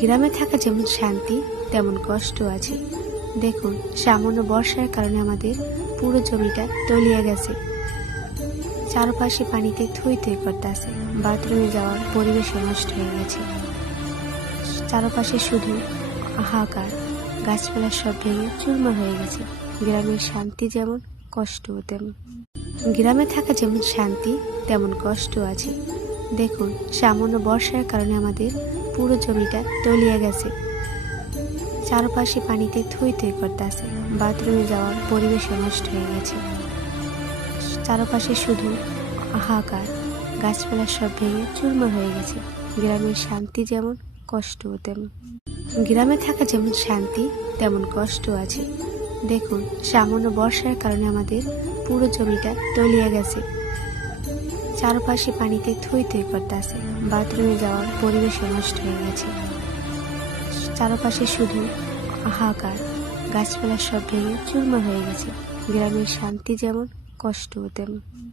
গ্রামে থাকা যেমন শান্তি তেমন কষ্ট আছে। দেখুন, সামান্য বর্ষার কারণে আমাদের পুরো জমিটা তলিয়ে গেছে। চারপাশে পানিতে থই থই করতেছে। বাথরুমে যাওয়ার পরিবেশ নষ্ট হয়ে গেছে। চারপাশে শুধু হাহাকার, গাছপালা সব ভেঙে চুরমার হয়ে গেছে। গ্রামের শান্তি যেমন, কষ্ট তেমন। গ্রামে থাকা যেমন শান্তি তেমন কষ্ট আছে। দেখুন, সামান্য বর্ষার কারণে আমাদের পুরো জমিটা তলিয়ে গেছে। চারপাশে পানিতে থই থই করতেছে। বাথরুমে যাওয়ার পরিবেশ নষ্ট হয়ে গেছে। চারপাশে শুধু হাহাকার, গাছপালা সব ভেঙে চুরমার হয়ে গেছে। গ্রামের শান্তি যেমন, কষ্ট তেমন। গ্রামে থাকা যেমন শান্তি তেমন কষ্ট আছে। দেখুন, সামান্য বর্ষার কারণে আমাদের পুরো জমিটা তলিয়ে গেছে। চারপাশে পানিতে থই থই করতেছে। বাথরুমে যাওয়ার পরিবেশ নষ্ট হয়ে গেছে। চারপাশে শুধু হাহাকার, গাছপালা সব ভেঙে চুরমার হয়ে গেছে। গ্রামের শান্তি যেমন, কষ্ট তেমন।